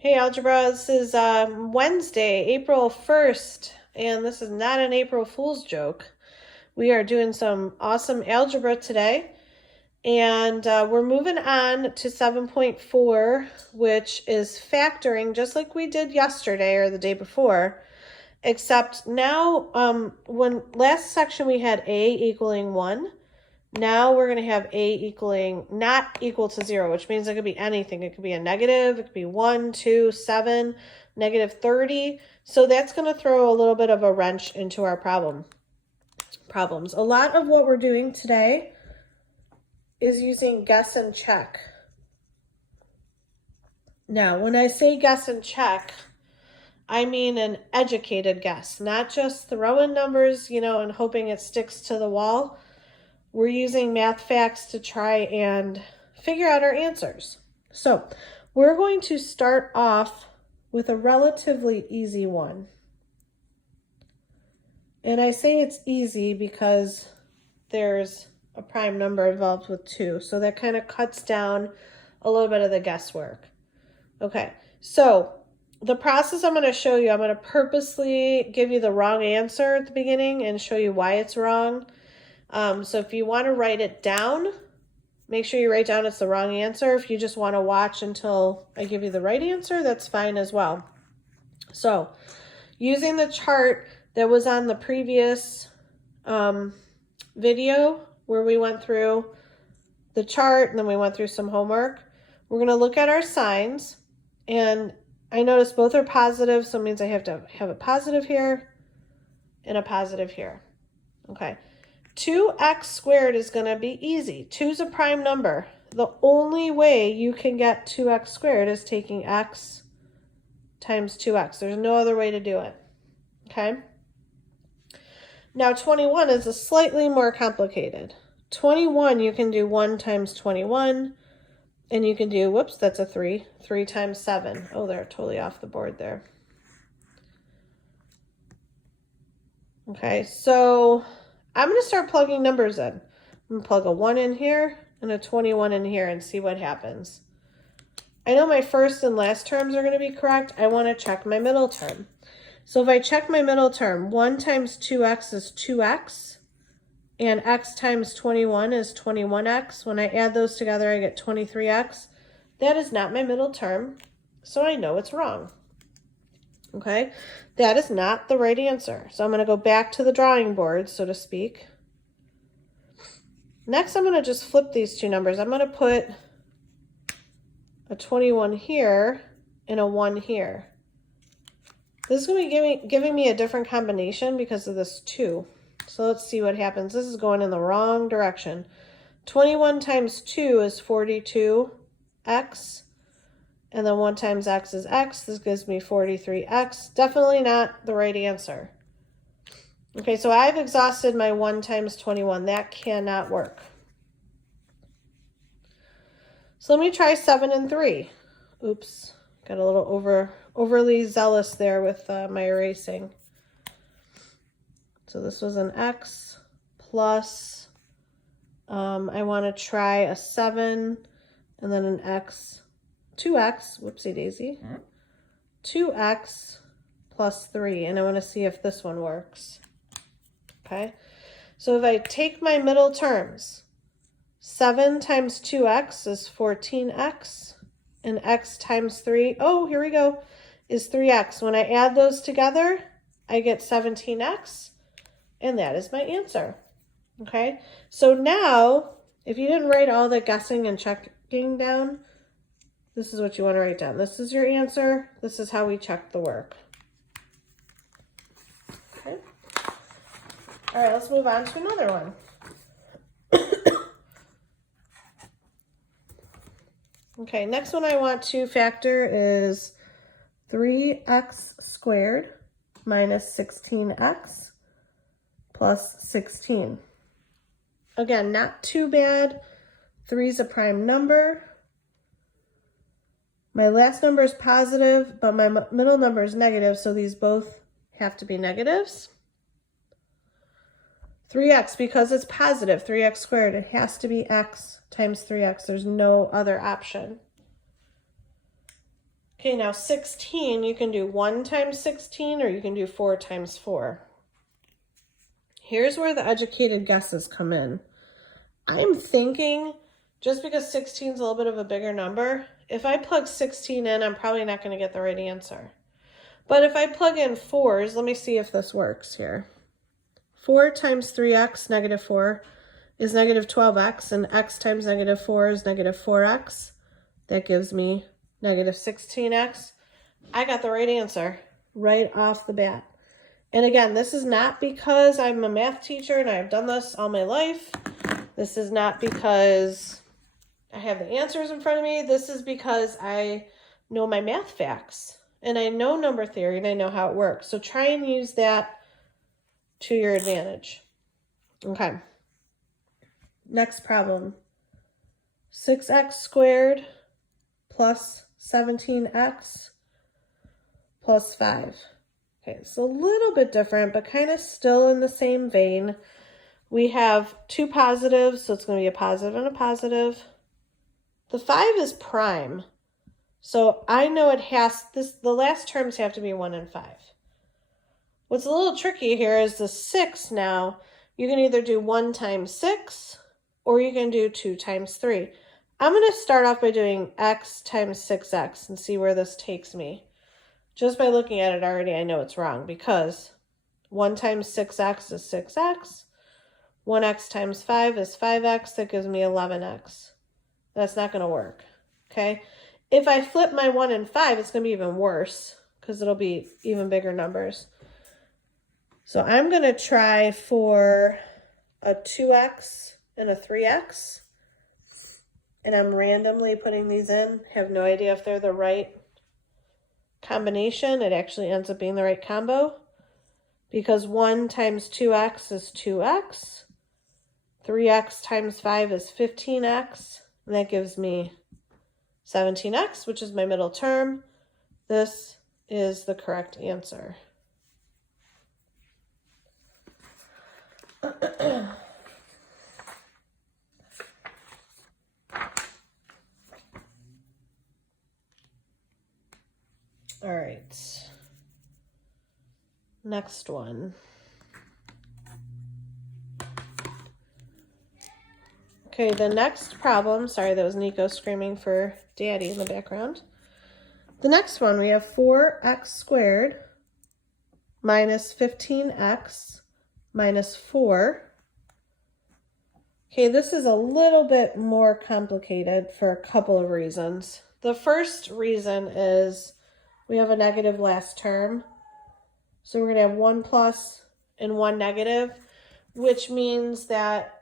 Hey Algebra, this is Wednesday, April 1st, and this is not an April Fool's joke. We are doing some awesome algebra today, and we're moving on to 7.4, which is factoring just like we did yesterday or the day before, except now when last section we had a equaling 1. Now we're going to have a equaling not equal to 0, which means it could be anything. It could be a negative, it could be 1, 2, 7, negative 30. So that's going to throw a little bit of a wrench into our problems. A lot of what we're doing today is using guess and check. Now, when I say guess and check, I mean an educated guess, not just throwing numbers, and hoping it sticks to the wall. We're using math facts to try and figure out our answers. So we're going to start off with a relatively easy one. And I say it's easy because there's a prime number involved with 2. So that kind of cuts down a little bit of the guesswork. Okay, so the process I'm going to show you, I'm going to purposely give you the wrong answer at the beginning and show you why it's wrong. So if you want to write it down, make sure you write down it's the wrong answer. If you just want to watch until I give you the right answer, that's fine as well. So using the chart that was on the previous video where we went through the chart and then we went through some homework, we're going to look at our signs. And I notice both are positive, so it means I have to have a positive here and a positive here. Okay. 2x squared is going to be easy. 2 is a prime number. The only way you can get 2x squared is taking x times 2x. There's no other way to do it. Okay? Now 21 is a slightly more complicated. 21 you can do 1 times 21, and you can do, whoops, that's a 3. 3 times 7. Oh, they're totally off the board there. Okay, so I'm going to start plugging numbers in. I'm going to plug a 1 in here and a 21 in here and see what happens. I know my first and last terms are going to be correct. I want to check my middle term. So if I check my middle term, 1 times 2x is 2x, and x times 21 is 21x. When I add those together, I get 23x. That is not my middle term, so I know it's wrong. Okay, that is not the right answer. So I'm going to go back to the drawing board, so to speak. Next, I'm going to just flip these two numbers. I'm going to put a 21 here and a 1 here. This is going to be giving me a different combination because of this 2. So let's see what happens. This is going in the wrong direction. 21 times 2 is 42x. And then 1 times x is x. This gives me 43x. Definitely not the right answer. Okay, so I've exhausted my 1 times 21. That cannot work. So let me try 7 and 3. Oops, got a little overly zealous there with my erasing. So this was an x plus, I want to try a 7 and then an x. 2x, whoopsie daisy, 2x plus 3, and I want to see if this one works. Okay, so if I take my middle terms, 7 times 2x is 14x, and x times 3, oh, here we go, is 3x. When I add those together, I get 17x, and that is my answer. Okay, so now, if you didn't write all the guessing and checking down, this is what you want to write down. This is your answer. This is how we check the work. Okay. All right, let's move on to another one. Okay, next one I want to factor is 3x squared minus 16x plus 16. Again, not too bad. 3 is a prime number. My last number is positive, but my middle number is negative, so these both have to be negatives. 3x, because it's positive, 3x squared, it has to be x times 3x. There's no other option. Okay, now 16, you can do 1 times 16 or you can do 4 times 4. Here's where the educated guesses come in. I'm thinking, just because 16 is a little bit of a bigger number, if I plug 16 in, I'm probably not going to get the right answer. But if I plug in 4s, let me see if this works here. 4 times 3x, negative 4, is negative 12x, and x times negative 4 is negative 4x. That gives me negative 16x. I got the right answer right off the bat. And again, this is not because I'm a math teacher and I've done this all my life. This is not because I have the answers in front of me. This is because I know my math facts and I know number theory and I know how it works. So try and use that to your advantage. Okay. Next problem. 6x squared plus 17x plus 5. Okay, it's a little bit different, but kind of still in the same vein. We have two positives, so it's going to be a positive and a positive. The 5 is prime, so I know it has, the last terms have to be 1 and 5. What's a little tricky here is the 6 now. You can either do 1 times 6, or you can do 2 times 3. I'm going to start off by doing x times 6x and see where this takes me. Just by looking at it already, I know it's wrong because 1 times 6x is 6x. 1x times 5 is 5x. That gives me 11x. That's not going to work, okay? If I flip my 1 and 5, it's going to be even worse because it'll be even bigger numbers. So I'm going to try for a 2x and a 3x. And I'm randomly putting these in. Have no idea if they're the right combination. It actually ends up being the right combo because 1 times 2x is 2x. 3x times 5 is 15x. And that gives me 17x, which is my middle term. This is the correct answer. All right. Next one. Okay, the next problem, sorry, that was Nico screaming for daddy in the background. The next one, we have 4x squared minus 15x minus 4. Okay, this is a little bit more complicated for a couple of reasons. The first reason is we have a negative last term. So we're going to have 1 plus and 1 negative, which means that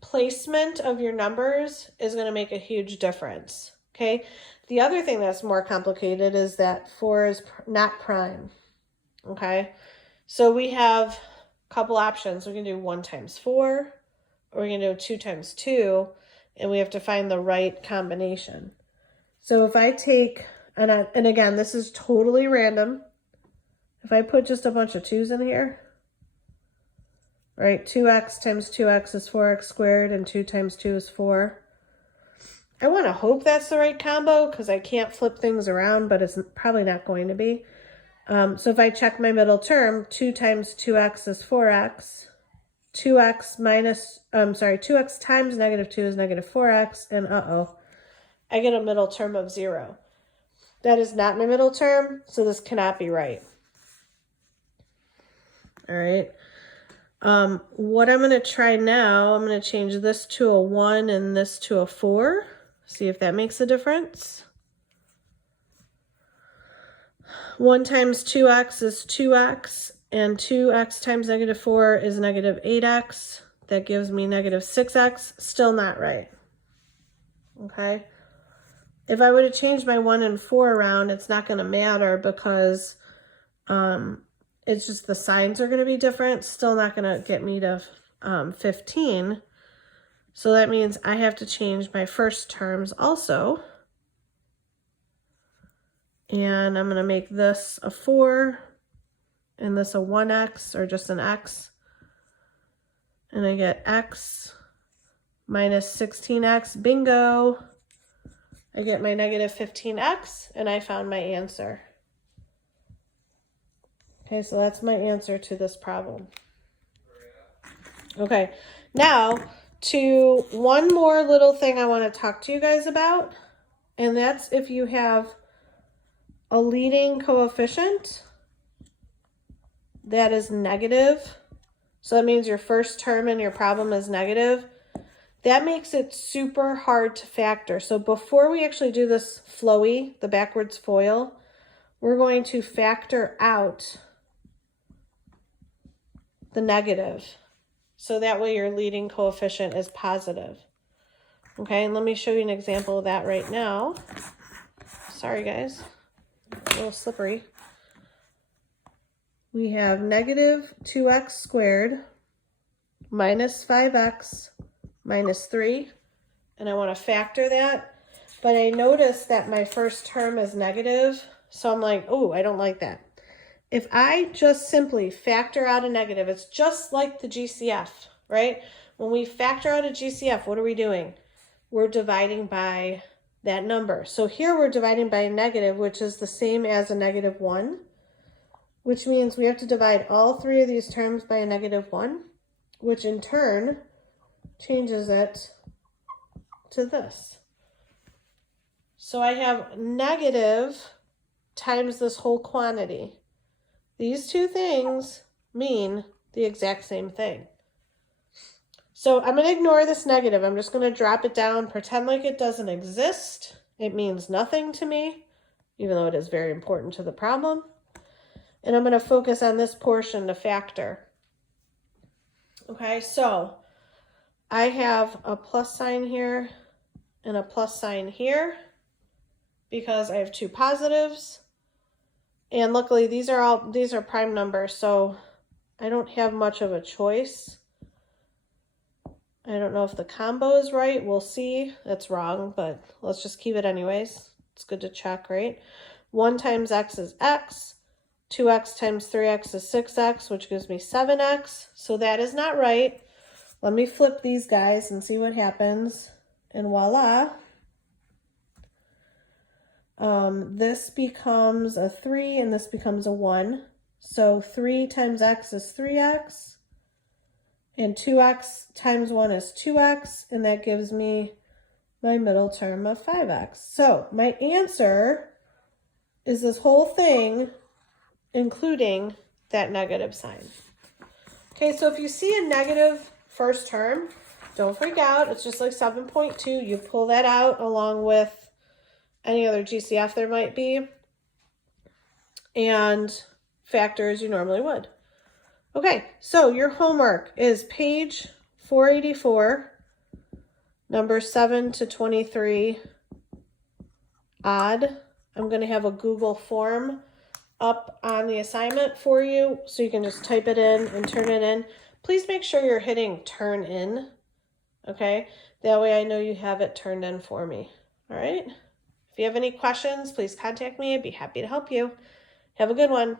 placement of your numbers is going to make a huge difference, okay? The other thing that's more complicated is that 4 is not prime, okay? So we have a couple options. We can do 1 times 4, or we can do 2 times 2, and we have to find the right combination. So if I take, and again, this is totally random. If I put just a bunch of 2's in here, right, 2x times 2x is 4x squared, and 2 times 2 is 4. I want to hope that's the right combo because I can't flip things around, but it's probably not going to be. So if I check my middle term, 2 times 2x is 4x. 2x times negative 2 is negative 4x, and I get a middle term of 0. That is not my middle term, so this cannot be right. All right. What I'm going to try now, I'm going to change this to a 1 and this to a 4. See if that makes a difference. 1 times 2x is 2x, and 2x times negative 4 is negative 8x. That gives me negative 6x. Still not right. Okay. If I would have changed my 1 and 4 around, it's not going to matter because it's just the signs are going to be different. Still not going to get me to 15. So that means I have to change my first terms also. And I'm going to make this a 4 and this a 1x or just an x. And I get x minus 16x. Bingo. I get my negative 15x, and I found my answer. Okay, so that's my answer to this problem. Okay, now to one more little thing I want to talk to you guys about, and that's if you have a leading coefficient that is negative. So that means your first term in your problem is negative. That makes it super hard to factor. So before we actually do this flowy, the backwards FOIL, we're going to factor out the negative. So that way your leading coefficient is positive. Okay, and let me show you an example of that right now. Sorry guys, a little slippery. We have negative 2x squared minus 5x minus 3, and I want to factor that, but I noticed that my first term is negative, so I'm like, oh, I don't like that. If I just simply factor out a negative, it's just like the GCF, right? When we factor out a GCF, what are we doing? We're dividing by that number. So here we're dividing by a negative, which is the same as a negative 1, which means we have to divide all three of these terms by a negative 1, which in turn changes it to this. So I have negative times this whole quantity. These two things mean the exact same thing. So I'm going to ignore this negative. I'm just going to drop it down, pretend like it doesn't exist. It means nothing to me, even though it is very important to the problem. And I'm going to focus on this portion to factor. Okay, so I have a plus sign here and a plus sign here because I have two positives. And luckily these are prime numbers, so I don't have much of a choice. I don't know if the combo is right. We'll see. That's wrong, but let's just keep it anyways. It's good to check, right? 1 times x is x. 2x times 3x is 6x, which gives me 7x. So that is not right. Let me flip these guys and see what happens. And voila. This becomes a 3 and this becomes a 1. So 3 times x is 3x. And 2x times 1 is 2x. And that gives me my middle term of 5x. So my answer is this whole thing, including that negative sign. Okay, so if you see a negative first term, don't freak out. It's just like 7.2. You pull that out along with any other GCF there might be and factor as you normally would. Okay, so your homework is page 484, number 7 to 23, odd. I'm going to have a Google form up on the assignment for you, so you can just type it in and turn it in. Please make sure you're hitting turn in, okay? That way I know you have it turned in for me, all right? If you have any questions, please contact me. I'd be happy to help you. Have a good one.